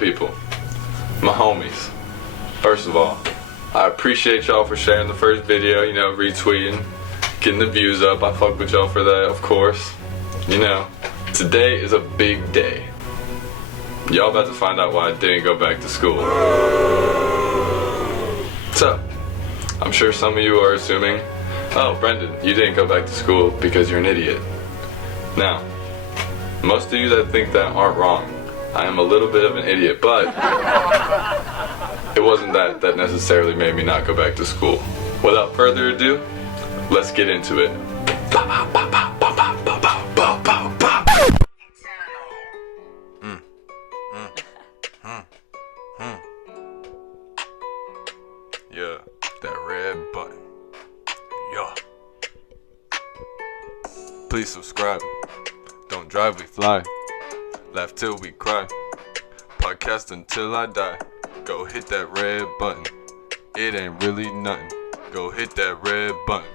people, my homies. First of all, I appreciate y'all for sharing the first video, you know, retweeting, getting the views up. I fuck with y'all for that, of course. You know, today is a big day. Y'all about to find out why I didn't go back to school. So, I'm sure some of you are assuming, oh, Brendan, you didn't go back to school because you're an idiot. Now, most of you that think that aren't wrong. I am a little bit of an idiot, but it wasn't that necessarily made me not go back to school. Without further ado, let's get into it. Yeah, that red button. Yeah. Please subscribe. Don't drive, we fly. Laugh till we cry. Podcast until I die. Go hit that red button. It ain't really nothing. Go hit that red button.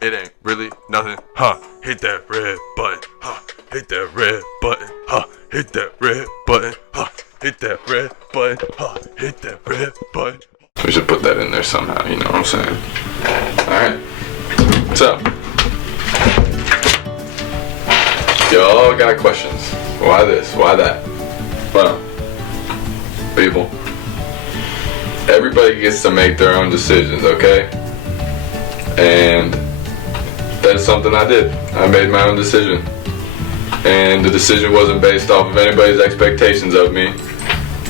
It ain't really nothing. Huh. Hit that red button. Huh. Hit that red button. Huh. Hit that red button. Huh. Hit that red button. Huh. Hit that red button. We should put that in there somehow, you know what I'm saying? Alright. So, y'all got questions. Why this? Why that? Well, people, everybody gets to make their own decisions, okay? And that's something I did. I made my own decision. And the decision wasn't based off of anybody's expectations of me.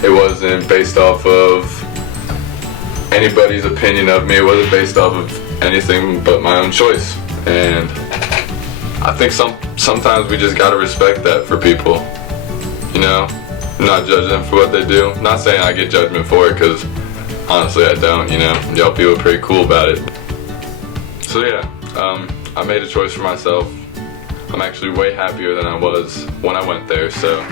It wasn't based off of anybody's opinion of me. It wasn't based off of anything but my own choice. And I think sometimes we just gotta respect that for people, you know, not judge them for what they do. Not saying I get judgment for it, because honestly I don't, you know. Y'all people are pretty cool about it. So yeah, I made a choice for myself. I'm actually way happier than I was when I went there, so.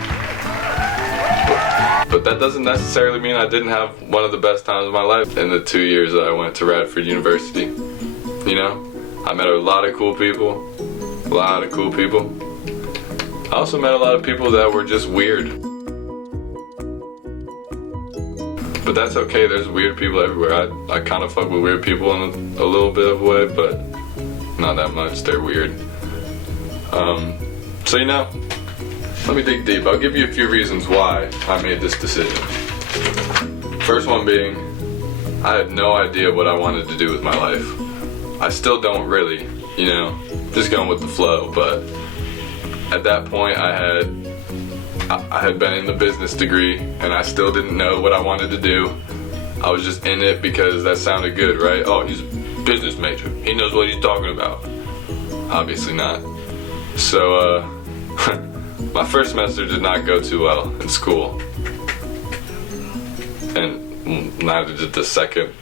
But that doesn't necessarily mean I didn't have one of the best times of my life in the 2 years that I went to Radford University. You know, I met a lot of cool people. A lot of cool people. I also met a lot of people that were just weird. But that's okay, there's weird people everywhere. I kind of fuck with weird people in a little bit of a way, but not that much. They're weird. So you know, let me dig deep. I'll give you a few reasons why I made this decision. First one being, I had no idea what I wanted to do with my life. I still don't really, you know, just going with the flow, but at that point I had been in the business degree and I still didn't know what I wanted to do. I was just in it because that sounded good, right? Oh, he's a business major. He knows what he's talking about. Obviously not. So, my first semester did not go too well in school. And neither did the second,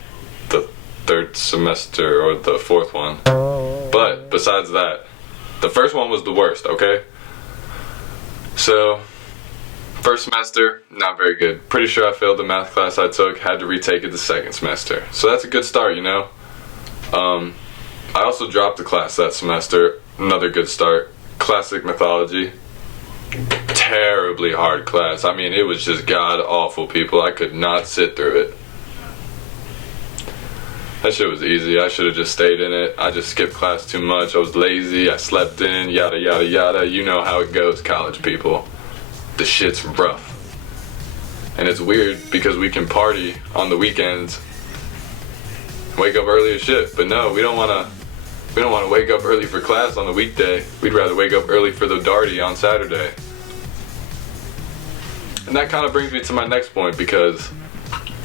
the third semester, or the fourth one. But besides that, the first one was the worst, okay? So, first semester, not very good. Pretty sure I failed the math class I took, had to retake it the second semester. So that's a good start, you know? I also dropped the class that semester, another good start. Classic mythology. Terribly hard class. I mean, it was just god awful, people. I could not sit through it. That shit was easy. I should have just stayed in it. I just skipped class too much. I was lazy. I slept in. Yada yada yada. You know how it goes, college people. The shit's rough. And it's weird because we can party on the weekends, wake up early as shit. But no, we don't wanna wake up early for class on the weekday. We'd rather wake up early for the darty on Saturday. And that kind of brings me to my next point, because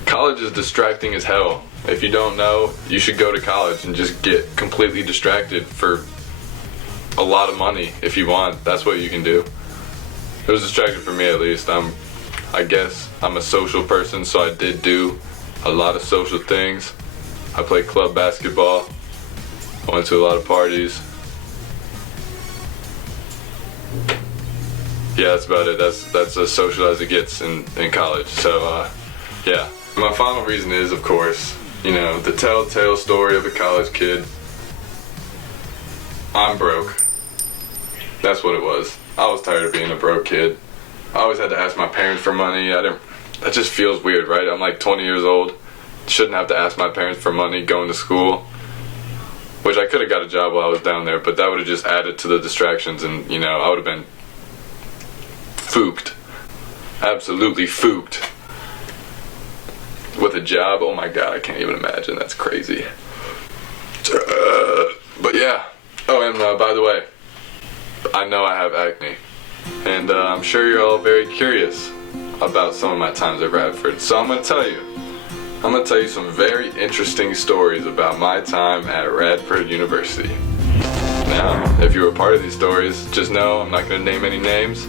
college is distracting as hell. If you don't know, you should go to college and just get completely distracted for a lot of money if you want. That's what you can do. It was distracting for me, at least. I guess I'm a social person, so I did do a lot of social things. I played club basketball. I went to a lot of parties. Yeah, that's about it. That's as social as it gets in college. So, yeah. My final reason is, of course, you know, the telltale story of a college kid. I'm broke. That's what it was. I was tired of being a broke kid. I always had to ask my parents for money. I that just feels weird, right? I'm like 20 years old. Shouldn't have to ask my parents for money going to school. Which I could have got a job while I was down there, but that would have just added to the distractions, and you know, I would have been fooked. Absolutely fooked. With a job, oh my god, I can't even imagine. That's crazy. But yeah. Oh, and by the way, I know I have acne. And I'm sure you're all very curious about some of my times at Radford. So I'm going to tell you some very interesting stories about my time at Radford University. Now, if you were part of these stories, just know I'm not going to name any names.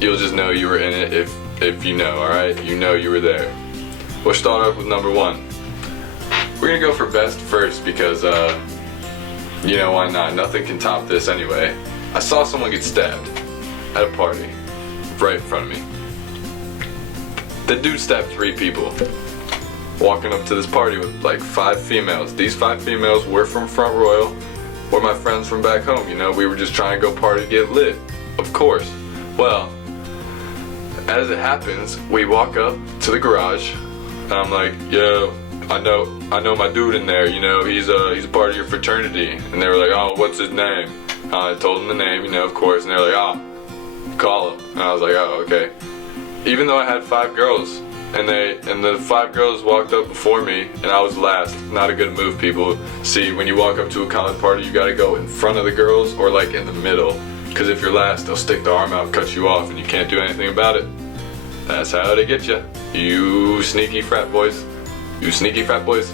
You'll just know you were in it if you know, alright? You know you were there. We'll start off with number 1. We're going to go for best first because, you know, why not? Nothing can top this anyway. I saw someone get stabbed at a party right in front of me. The dude stabbed 3 people. Walking up to this party with like 5 females. These 5 females were from Front Royal, were my friends from back home, you know, we were just trying to go party, get lit, of course. Well, as it happens, we walk up to the garage, and I'm like, yo, I know my dude in there, you know, he's a part of your fraternity. And they were like, oh, what's his name? I told them the name, you know, of course, and they're like, oh, call him. And I was like, oh, okay. Even though I had 5 girls, and the 5 girls walked up before me, and I was last. Not a good move, people. See, when you walk up to a college party, you gotta go in front of the girls or like in the middle. Because if you're last, they'll stick the arm out and cut you off, and you can't do anything about it. That's how they get you. You sneaky frat boys. You sneaky frat boys.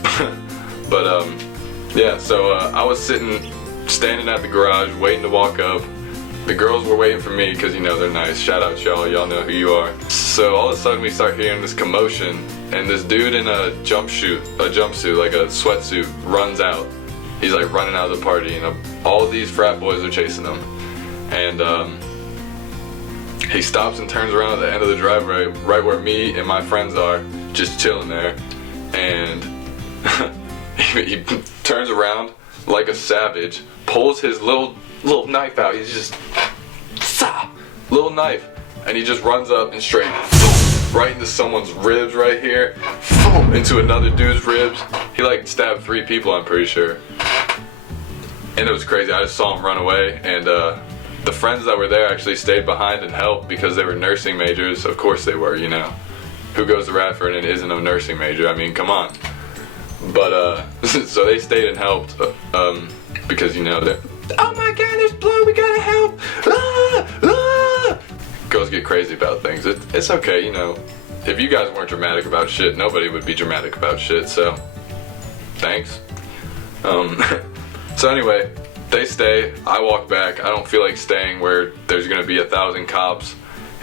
But yeah, so I was standing at the garage, waiting to walk up. The girls were waiting for me because, you know, they're nice. Shout out y'all know who you are. So all of a sudden we start hearing this commotion, and this dude in a jumpsuit, like a sweatsuit, runs out. He's like running out of the party, and all of these frat boys are chasing him. And he stops and turns around at the end of the driveway, right where me and my friends are, just chilling there. And he turns around like a savage, pulls his little knife out. He's just little knife, and he just runs up and straight right into someone's ribs right here, into another dude's ribs. He like stabbed 3 people, I'm pretty sure. And it was crazy. I just saw him run away, and the friends that were there actually stayed behind and helped because they were nursing majors. Of course they were, you know. Who goes to Radford and isn't a nursing major? I mean, come on. But so they stayed and helped because, you know, they're, oh my god, there's blood, we gotta help! Ah! Ah! Girls get crazy about things. It's okay, you know. If you guys weren't dramatic about shit, nobody would be dramatic about shit, so thanks. So anyway, they stay, I walk back. I don't feel like staying where there's gonna be 1,000 cops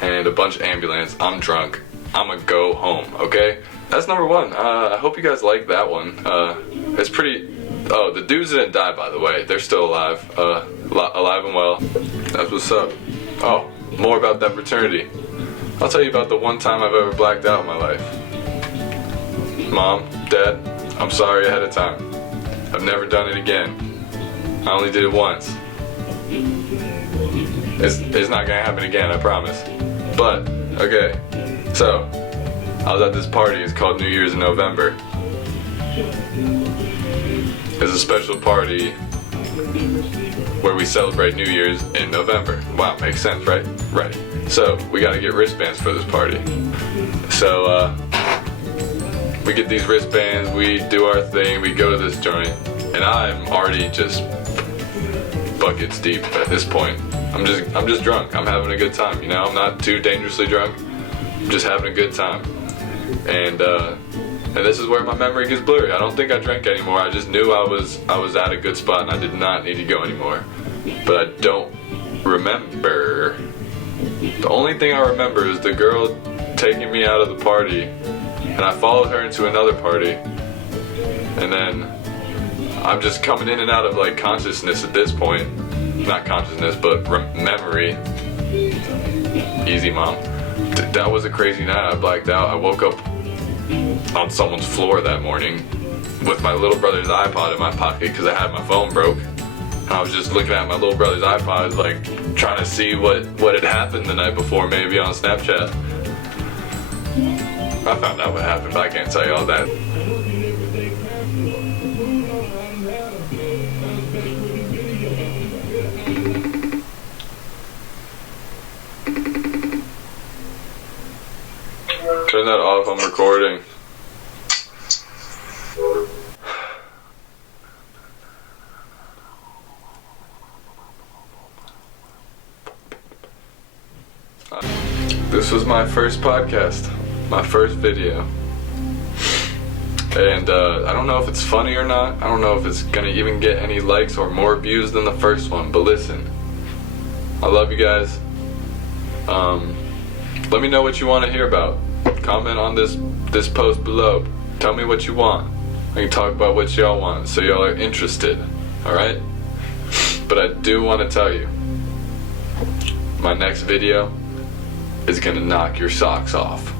and a bunch of ambulance. I'm drunk. I'ma go home, okay? That's number 1. I hope you guys like that one. It's pretty... Oh, the dudes didn't die, by the way. They're still alive. Alive and well. That's what's up. Oh, more about that fraternity. I'll tell you about the one time I've ever blacked out in my life. Mom, Dad, I'm sorry ahead of time. I've never done it again. I only did it once. It's not gonna happen again, I promise. But, okay. So, I was at this party. It's called New Year's in November. It's a special party where we celebrate New Year's in November. Wow, makes sense, right? Right. So, we gotta get wristbands for this party. So, we get these wristbands, we do our thing, we go to this joint, and I'm already just buckets deep at this point. I'm just drunk. I'm having a good time, you know? I'm not too dangerously drunk. I'm just having a good time. And this is where my memory gets blurry. I don't think I drank anymore. I just knew I was at a good spot and I did not need to go anymore. But I don't remember. The only thing I remember is the girl taking me out of the party, and I followed her into another party. And then I'm just coming in and out of like consciousness at this point. Not consciousness, but memory. Easy, Mom. That was a crazy night. I blacked out. I woke up on someone's floor that morning with my little brother's iPod in my pocket because I had my phone broke. And I was just looking at my little brother's iPod, like trying to see what had happened the night before, maybe on Snapchat. I found out what happened, but I can't tell you all that. Turn that off, I'm recording. This was my first podcast, my first video. And I don't know if it's funny or not. I don't know if it's gonna even get any likes or more views than the first one, but listen, I love you guys. Let me know what you want to hear about. Comment on this post below. Tell me what you want. I can talk about what y'all want, so y'all are interested. Alright? But I do want to tell you, my next video is gonna knock your socks off.